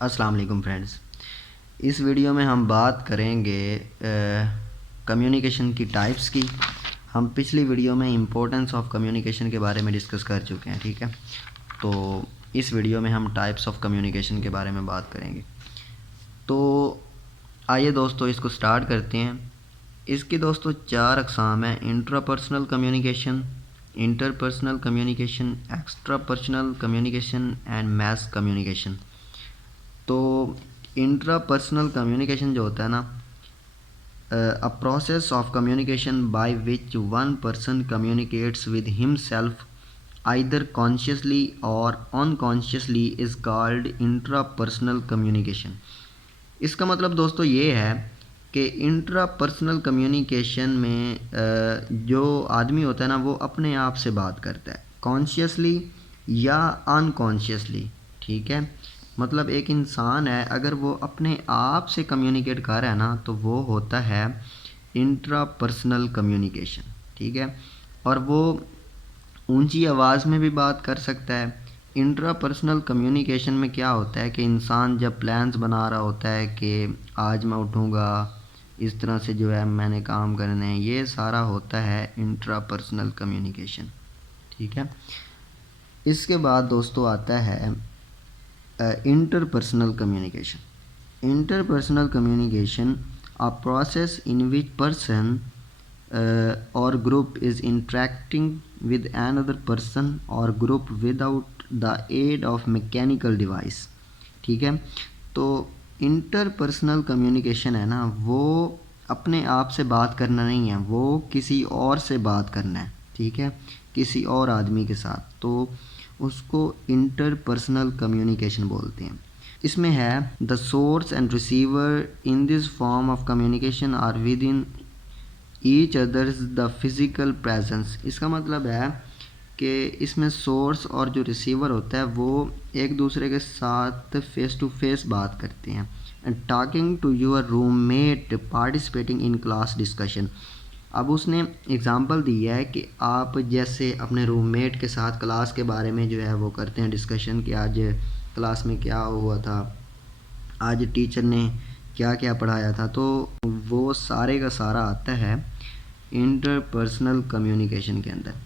अस्सलाम वालेकुम फ्रेंड्स। इस वीडियो में हम बात करेंगे कम्युनिकेशन की टाइप्स की। हम पिछली वीडियो में इम्पोर्टेंस ऑफ कम्युनिकेशन के बारे में डिस्कस कर चुके हैं, ठीक है। तो इस वीडियो में हम टाइप्स ऑफ कम्युनिकेशन के बारे में बात करेंगे। तो आइए दोस्तों इसको स्टार्ट करते हैं। इसकी दोस्तों 4 अक़साम हैं: intrapersonal communication, interpersonal communication, extra personal communication and mass communication. तो इंट्रापर्सनल कम्युनिकेशन जो होता है ना, a process of communication by which one person communicates with himself either consciously और unconsciously is called intrapersonal communication. इसका मतलब दोस्तों ये है कि इंट्रापर्सनल कम्युनिकेशन में जो आदमी होता है ना, वो अपने आप से बात करता है, कॉन्शियसली या अनकॉन्शियसली, ठीक है। मतलब एक इंसान है, अगर वो अपने आप से कम्युनिकेट कर रहा है ना, तो वो होता है इंट्रापर्सनल कम्युनिकेशन, ठीक है। और वो ऊंची आवाज़ में भी बात कर सकता है। इंट्रापर्सनल कम्युनिकेशन में क्या होता है कि इंसान जब प्लान्स बना रहा होता है कि आज मैं उठूँगा, इस तरह से जो है मैंने काम करने हैं, ये सारा होता है इंट्रापर्सनल कम्युनिकेशन, ठीक है। इसके बाद दोस्तों आता है interpersonal communication. Interpersonal communication, a process in which person or group is interacting with another person or group without the aid of mechanical device, ठीक है। तो इंटरपर्सनल कम्युनिकेशन है ना, वो अपने आप से बात करना नहीं है, वो किसी और से बात करना है, ठीक है, किसी और आदमी के साथ। तो उसको इंटरपर्सनल कम्युनिकेशन बोलते हैं। इसमें है the source and receiver in this form of communication are within each other's the physical presence. इसका मतलब है कि इसमें सोर्स और जो रिसीवर होता है वो एक दूसरे के साथ फेस टू फेस बात करते हैं। And talking to your roommate participating in class discussion. अब उसने एग्ज़ाम्पल दिया है कि आप जैसे अपने रूममेट के साथ क्लास के बारे में जो है वो करते हैं डिस्कशन कि आज क्लास में क्या हुआ था, आज टीचर ने क्या क्या पढ़ाया था। तो वो सारे का सारा आता है इंटरपर्सनल कम्युनिकेशन के अंदर।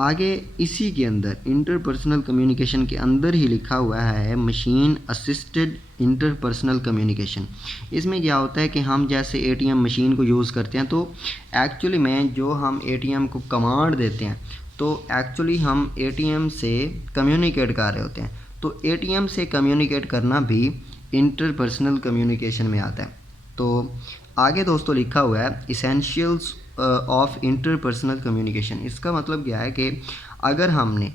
आगे इसी के अंदर इंटरपर्सनल कम्युनिकेशन के अंदर ही लिखा हुआ है मशीन असिस्टेड इंटरपर्सनल कम्युनिकेशन। इसमें क्या होता है कि हम जैसे एटीएम मशीन को यूज़ करते हैं, तो एक्चुअली में जो हम एटीएम को कमांड देते हैं, तो एक्चुअली हम एटीएम से कम्युनिकेट कर रहे होते हैं। तो एटीएम से कम्युनिकेट करना भी इंटरपर्सनल कम्युनिकेशन में आता है। तो आगे दोस्तों लिखा हुआ है इसेंशियल्स ऑफ इंटरपर्सनल कम्युनिकेशन। इसका मतलब क्या है कि अगर हमने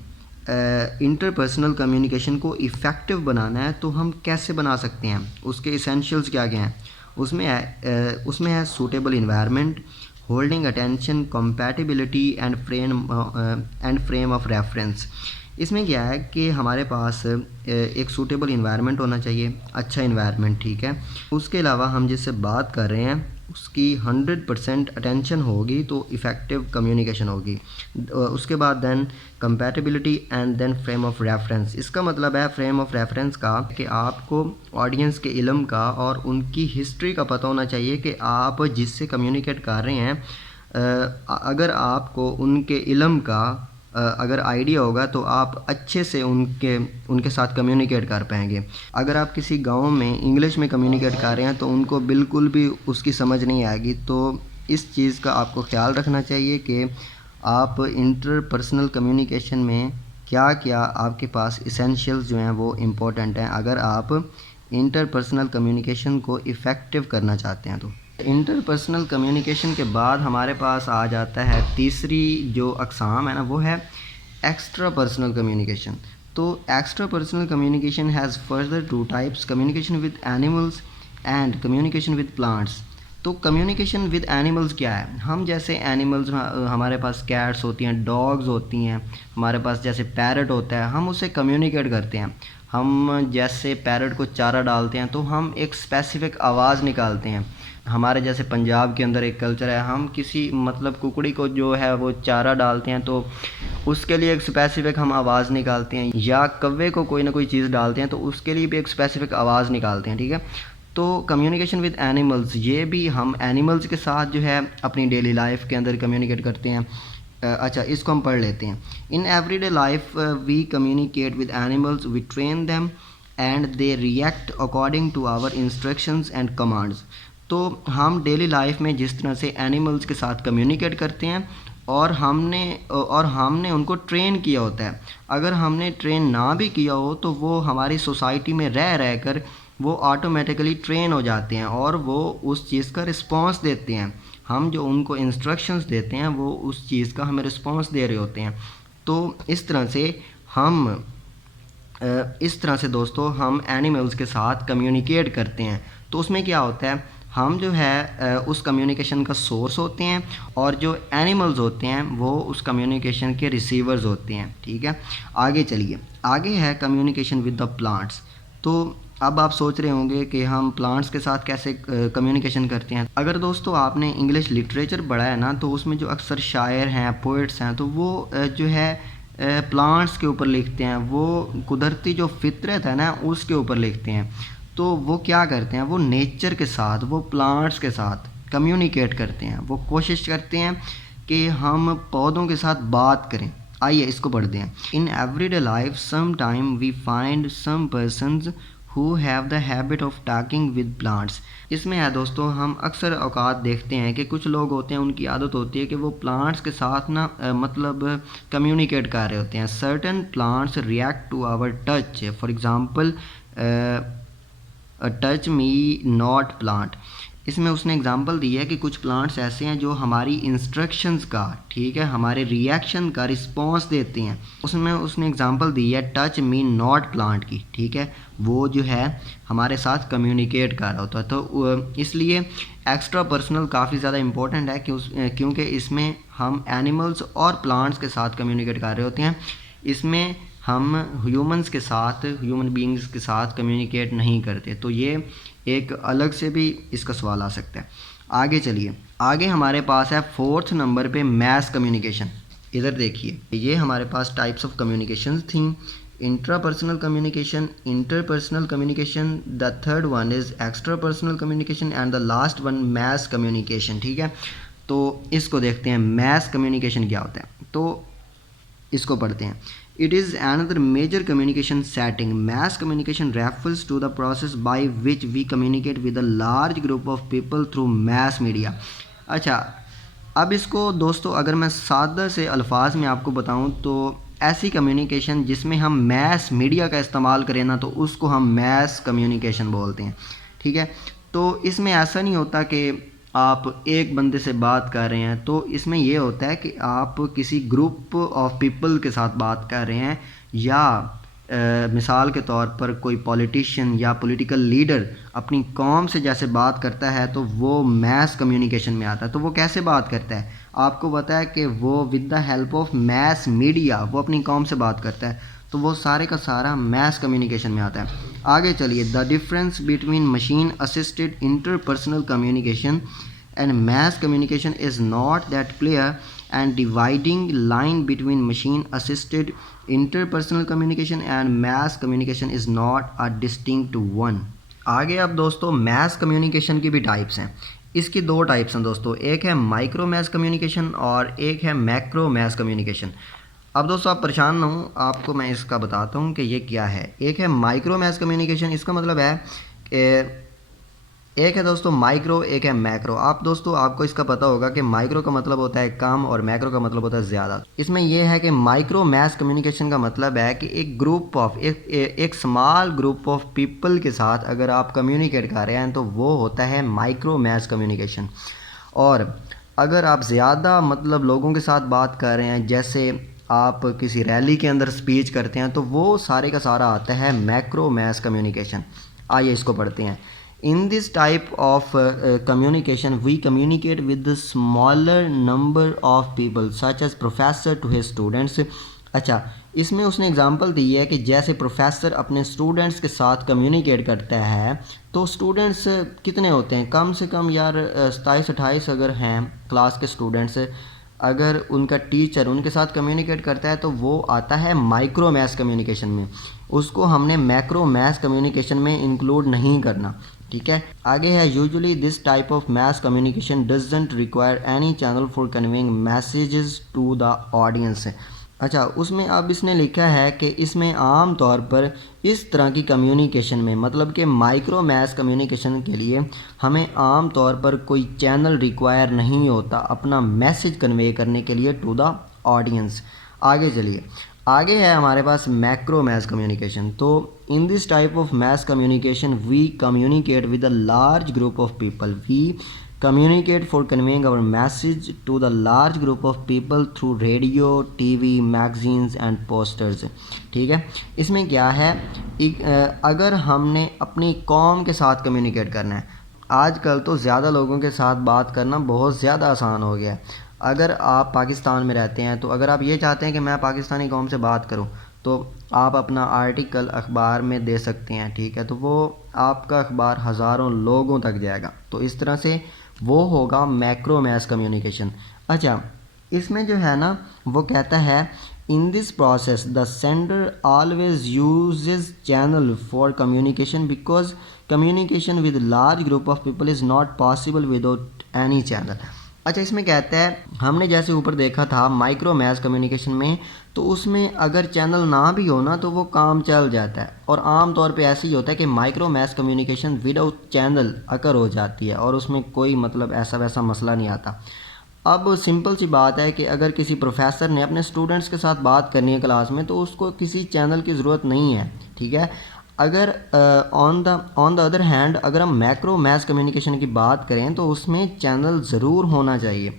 इंटरपर्सनल कम्युनिकेशन को इफ़ेक्टिव बनाना है तो हम कैसे बना सकते हैं, उसके इसेंशियल्स क्या क्या हैं। उसमें है suitable environment, holding attention, compatibility and frame of reference. इसमें क्या है कि हमारे पास एक सूटेबल इन्वायरमेंट होना चाहिए, अच्छा इन्वायरमेंट, ठीक है। उसके अलावा हम जिससे बात कर रहे हैं उसकी 100% अटेंशन होगी तो इफ़ेक्टिव कम्युनिकेशन होगी। उसके बाद then compatibility and then frame of reference. इसका मतलब है फ्रेम ऑफ रेफरेंस का कि आपको ऑडियंस के इल्म का और उनकी हिस्ट्री का पता होना चाहिए कि आप जिससे कम्युनिकेट कर रहे हैं, अगर आपको उनके इल्म का अगर आइडिया होगा तो आप अच्छे से उनके साथ कम्युनिकेट कर पाएंगे। अगर आप किसी गांव में इंग्लिश में कम्युनिकेट कर रहे हैं तो उनको बिल्कुल भी उसकी समझ नहीं आएगी। तो इस चीज़ का आपको ख्याल रखना चाहिए कि आप इंटरपर्सनल कम्युनिकेशन में क्या क्या आपके पास इसेंशियल्स जो हैं वो इम्पोर्टेंट हैं, अगर आप इंटरपर्सनल कम्युनिकेशन को इफ़ेक्टिव करना चाहते हैं। तो इंटरपर्सनल कम्युनिकेशन के बाद हमारे पास आ जाता है तीसरी जो अक़साम है ना, वो है एक्स्ट्रा पर्सनल कम्युनिकेशन। तो extra personal communication has further 2 types: communication with animals and communication with plants. तो कम्युनिकेशन विद एनिमल्स क्या है, हम जैसे एनिमल्स, हमारे पास कैट्स होती हैं, डॉग्स होती हैं, हमारे पास जैसे पैरट होता है, हम उससे कम्युनिकेट करते हैं। हम जैसे पैरट को चारा डालते हैं तो हम एक स्पेसिफ़िक आवाज़ निकालते हैं, हमारे जैसे पंजाब के अंदर एक कल्चर है, हम किसी मतलब कुकड़ी को जो है वो चारा डालते हैं तो उसके लिए एक स्पेसिफिक हम आवाज़ निकालते हैं, या कौवे को कोई ना कोई चीज़ डालते हैं तो उसके लिए भी एक स्पेसिफिक आवाज़ निकालते हैं, ठीक है। तो कम्युनिकेशन विद एनिमल्स, ये भी हम एनिमल्स के साथ जो है अपनी डेली लाइफ के अंदर कम्युनिकेट करते हैं। अच्छा, इसको हम पढ़ लेते हैं। In everyday life we communicate with animals, we train them and they react according to our instructions and commands. तो हम डेली लाइफ में जिस तरह से एनिमल्स के साथ कम्युनिकेट करते हैं और हमने उनको ट्रेन किया होता है। अगर हमने ट्रेन ना भी किया हो तो वो हमारी सोसाइटी में रह कर वो ऑटोमेटिकली ट्रेन हो जाते हैं और वो उस चीज़ का रिस्पॉन्स देते हैं। हम जो उनको इंस्ट्रक्शंस देते हैं वो उस चीज़ का हमें रिस्पॉन्स दे रहे होते हैं। तो इस तरह से दोस्तों हम एनिमल्स के साथ कम्युनिकेट करते हैं। तो उसमें क्या होता है, हम जो है उस कम्युनिकेशन का सोर्स होते हैं और जो एनिमल्स होते हैं वो उस कम्युनिकेशन के रिसीवर्स होते हैं, ठीक है। आगे चलिए, आगे है कम्युनिकेशन विद द प्लांट्स। तो अब आप सोच रहे होंगे कि हम प्लांट्स के साथ कैसे कम्युनिकेशन करते हैं। अगर दोस्तों आपने इंग्लिश लिटरेचर पढ़ा है ना, तो उसमें जो अक्सर शायर हैं, पोइट्स हैं, तो वो जो है प्लांट्स के ऊपर लिखते हैं, वो कुदरती जो फितरत है ना उसके ऊपर लिखते हैं। तो वो क्या करते हैं, वो नेचर के साथ, वो प्लांट्स के साथ कम्युनिकेट करते हैं। वो कोशिश करते हैं कि हम पौधों के साथ बात करें। आइए इसको पढ़ते हैं। In everyday life some time we find some persons who have the habit of talking with plants. इसमें है दोस्तों, हम अक्सर औकात देखते हैं कि कुछ लोग होते हैं, उनकी आदत होती है कि वो प्लांट्स के साथ ना मतलब कम्युनिकेट कर रहे होते हैं। Certain plants react to our touch, for example touch me not plant. इसमें उसने एग्जांपल दी है कि कुछ प्लांट्स ऐसे हैं जो हमारी इंस्ट्रक्शंस का, ठीक है, हमारे रिएक्शन का रिस्पॉन्स देते हैं। उसमें उसने एग्जांपल दी है टच मी नॉट प्लांट की, ठीक है। वो जो है हमारे साथ कम्युनिकेट कर रहा होता है। तो इसलिए एक्स्ट्रा पर्सनल काफ़ी ज़्यादा इंपॉर्टेंट है क्योंकि इसमें हम एनिमल्स और प्लांट्स के साथ कम्युनिकेट कर रहे होते हैं। इसमें हम ह्यूमन बींग्स के साथ कम्युनिकेट नहीं करते। तो ये एक अलग से भी इसका सवाल आ सकता है। आगे चलिए, आगे हमारे पास है 4th नंबर पे मैस कम्युनिकेशन। इधर देखिए, ये हमारे पास टाइप्स ऑफ कम्युनिकेशन थी। Intrapersonal communication, interpersonal communication, the third one is extra personal communication and the last one mess communication, ठीक है। तो इसको देखते हैं, मैस कम्युनिकेशन क्या होता है। तो इसको पढ़ते हैं। It is another major communication setting. Mass communication refers to the process by which we communicate with a large group of people through mass media. अच्छा, अब इसको दोस्तों अगर मैं सादा से अल्फाज में आपको बताऊं तो ऐसी कम्युनिकेशन जिसमें हम मैस मीडिया का इस्तेमाल करें ना, तो उसको हम मैस कम्युनिकेशन बोलते हैं, ठीक है। तो इसमें ऐसा नहीं होता कि आप एक बंदे से बात कर रहे हैं, तो इसमें ये होता है कि आप किसी ग्रुप ऑफ पीपल के साथ बात कर रहे हैं, या मिसाल के तौर पर कोई पॉलिटिशियन या पॉलिटिकल लीडर अपनी कौम से जैसे बात करता है तो वो मैस कम्युनिकेशन में आता है। तो वो कैसे बात करता है, आपको पता है कि वो with the help of mass media वो अपनी कौम से बात करता है। तो वो सारे का सारा मैस कम्युनिकेशन में आता है। आगे चलिए, the difference between machine assisted interpersonal communication and mass communication is not that clear and dividing line between machine assisted interpersonal communication and mass communication is not a distinct one. आगे अब दोस्तों mess communication की भी types हैं। इसकी 2 types हैं दोस्तों, एक है माइक्रो मैस कम्युनिकेशन और एक है मैक्रो मैस कम्युनिकेशन। अब दोस्तों आप परेशान ना हो, आपको मैं इसका बताता हूँ कि ये क्या है। एक है माइक्रो मैस कम्युनिकेशन, इसका मतलब है कि एक है दोस्तों माइक्रो, एक है मैक्रो। आपको इसका पता होगा कि माइक्रो का मतलब होता है कम और मैक्रो का मतलब होता है ज़्यादा। इसमें यह है कि माइक्रो मैस कम्युनिकेशन का मतलब है कि एक स्मॉल ग्रुप ऑफ पीपल के साथ अगर आप कम्युनिकेट कर रहे हैं तो वो होता है माइक्रो मैस कम्युनिकेशन। और अगर आप ज़्यादा मतलब लोगों के साथ बात कर रहे हैं, जैसे आप किसी रैली के अंदर स्पीच करते हैं, तो वो सारे का सारा आता है मैक्रो मैस कम्युनिकेशन। आइए इसको पढ़ते हैं। In this type of communication, we communicate with the smaller number of people, such as professor to his students. अच्छा, इसमें उसने एग्जांपल दी है कि जैसे प्रोफेसर अपने स्टूडेंट्स के साथ कम्युनिकेट करता है, तो स्टूडेंट्स कितने होते हैं, कम से कम यार 27-28 अगर हैं क्लास के स्टूडेंट्स, अगर उनका टीचर उनके साथ कम्युनिकेट करता है तो वो आता है माइक्रो मैस कम्युनिकेशन में, उसको हमने मैक्रो मैस कम्युनिकेशन में इंक्लूड नहीं करना। ठीक है, आगे है usually this type of mass communication doesn't require any channel for conveying messages to the audience. अच्छा, उसमें अब इसने लिखा है कि इसमें आम तौर पर इस तरह की कम्युनिकेशन में, मतलब कि माइक्रो मैस कम्युनिकेशन के लिए हमें आम तौर पर कोई चैनल रिक्वायर नहीं होता अपना मैसेज कन्वे करने के लिए टू द ऑडियंस। आगे चलिए, आगे है हमारे पास मैक्रो मैस कम्युनिकेशन। तो in this type of mass communication we communicate with a large group of people, we communicate for conveying our message to the large group of people through radio, TV, magazines and posters। ठीक है, इसमें क्या है, अगर हमने अपनी कौम के साथ कम्युनिकेट करना है, आजकल तो ज़्यादा लोगों के साथ बात करना बहुत ज़्यादा आसान हो गया है। अगर आप पाकिस्तान में रहते हैं तो अगर आप ये चाहते हैं कि मैं पाकिस्तानी कौम से बात करूं, तो आप अपना आर्टिकल अखबार में दे सकते हैं। ठीक है, तो वो आपका अखबार हज़ारों लोगों तक जाएगा। तो इस तरह से वो होगा मैक्रो मैस कम्युनिकेशन। अच्छा, इसमें जो है ना वो कहता है in this process the sender always uses channel for communication because communication with large group of people is not possible without any channel. अच्छा, इसमें कहता है हमने जैसे ऊपर देखा था माइक्रो मैस कम्युनिकेशन में, तो उसमें अगर चैनल ना भी हो ना तो वो काम चल जाता है, और आम तौर पे ऐसे ही होता है कि micro mass communication without channel occur हो जाती है और उसमें कोई मतलब ऐसा वैसा मसला नहीं आता। अब सिंपल सी बात है कि अगर किसी प्रोफेसर ने अपने स्टूडेंट्स के साथ बात करनी है क्लास में, तो उसको किसी चैनल की ज़रूरत नहीं है। ठीक है, अगर ऑन द अदर हैंड अगर हम मैक्रो मैस कम्युनिकेशन की बात करें तो उसमें चैनल ज़रूर होना चाहिए,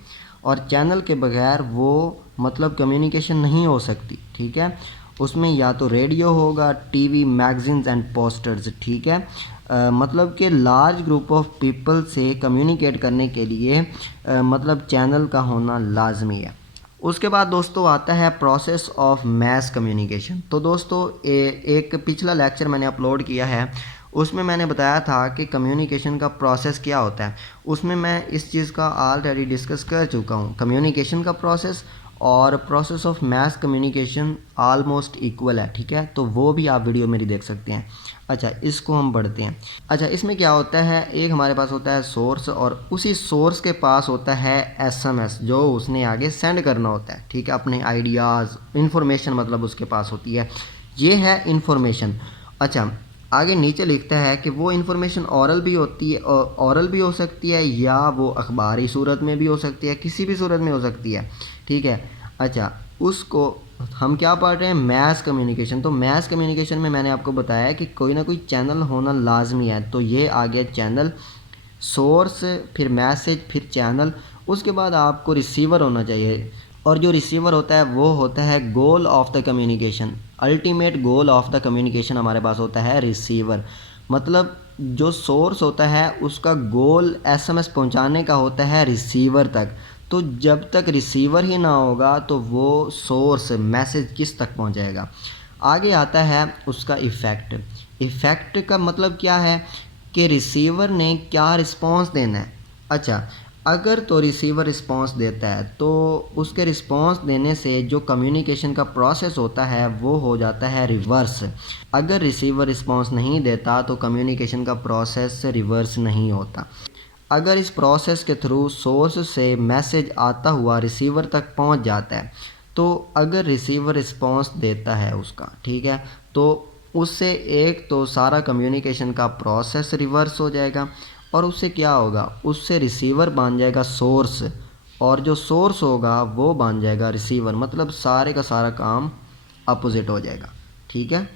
और चैनल के बगैर वो मतलब कम्युनिकेशन नहीं हो सकती। ठीक है, उसमें या तो रेडियो होगा, टीवी, मैगजीन्स एंड पोस्टर्स। ठीक है, मतलब कि लार्ज ग्रुप ऑफ पीपल से कम्युनिकेट करने के लिए मतलब चैनल का होना लाजमी है। उसके बाद दोस्तों आता है प्रोसेस ऑफ मैस कम्युनिकेशन। तो दोस्तों एक पिछला लेक्चर मैंने अपलोड किया है, उसमें मैंने बताया था कि कम्युनिकेशन का प्रोसेस क्या होता है। उसमें मैं इस चीज़ का ऑलरेडी डिस्कस कर चुका हूँ। कम्युनिकेशन का प्रोसेस और process of mass communication almost equal है। ठीक है, तो वो भी आप वीडियो मेरी देख सकते हैं। अच्छा, इसको हम पढ़ते हैं। अच्छा, इसमें क्या होता है, एक हमारे पास होता है सोर्स, और उसी सोर्स के पास होता है एसएमएस जो उसने आगे सेंड करना होता है। ठीक है, अपने आइडियाज़, इन्फॉर्मेशन मतलब उसके पास होती है, ये है इन्फॉर्मेशन। अच्छा, आगे नीचे लिखता है कि वो इन्फॉर्मेशन औरल भी होती है, औरल भी हो सकती है, या वो अखबारी सूरत में भी हो सकती है, किसी भी सूरत में हो सकती है। ठीक है, अच्छा, उसको हम क्या पढ़ रहे हैं, मैस कम्युनिकेशन। तो मैस कम्युनिकेशन में मैंने आपको बताया कि कोई ना कोई चैनल होना लाजमी है। तो ये आ गया चैनल, सोर्स, फिर मैसेज, फिर चैनल, उसके बाद आपको रिसीवर होना चाहिए, और जो रिसीवर होता है वो होता है goal of the communication. Ultimate goal of the communication हमारे पास होता है रिसीवर। मतलब जो सोर्स होता है उसका गोल एसएमएस पहुंचाने का होता है रिसीवर तक। तो जब तक रिसीवर ही ना होगा तो वो सोर्स मैसेज किस तक पहुंचाएगा। आगे आता है उसका इफ़ेक्ट। इफ़ेक्ट का मतलब क्या है कि रिसीवर ने क्या रिस्पॉन्स देना है। अच्छा, अगर तो रिसीवर रिस्पॉन्स देता है तो उसके रिस्पॉन्स देने से जो कम्युनिकेशन का प्रोसेस होता है वो हो जाता है रिवर्स। अगर रिसीवर रिस्पॉन्स नहीं देता तो कम्युनिकेशन का प्रोसेस रिवर्स नहीं होता। अगर इस प्रोसेस के थ्रू सोर्स से मैसेज आता हुआ रिसीवर तक पहुंच जाता है, तो अगर रिसीवर रिस्पॉन्स देता है उसका, ठीक है, तो उससे एक तो सारा कम्युनिकेशन का प्रोसेस रिवर्स हो जाएगा, और उससे क्या होगा, उससे रिसीवर बन जाएगा सोर्स, और जो सोर्स होगा वो बन जाएगा रिसीवर। मतलब सारे का सारा काम अपोजिट हो जाएगा। ठीक है,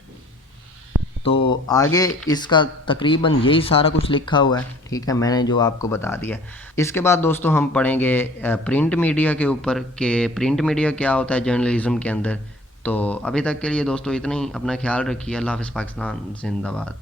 तो आगे इसका तकरीबन यही सारा कुछ लिखा हुआ है। ठीक है, मैंने जो आपको बता दिया। इसके बाद दोस्तों हम पढ़ेंगे प्रिंट मीडिया के ऊपर, कि प्रिंट मीडिया क्या होता है जर्नलिज्म के अंदर। तो अभी तक के लिए दोस्तों इतना ही। अपना ख्याल रखिए। अल्लाह हाफ़िज़। पाकिस्तान जिंदाबाद।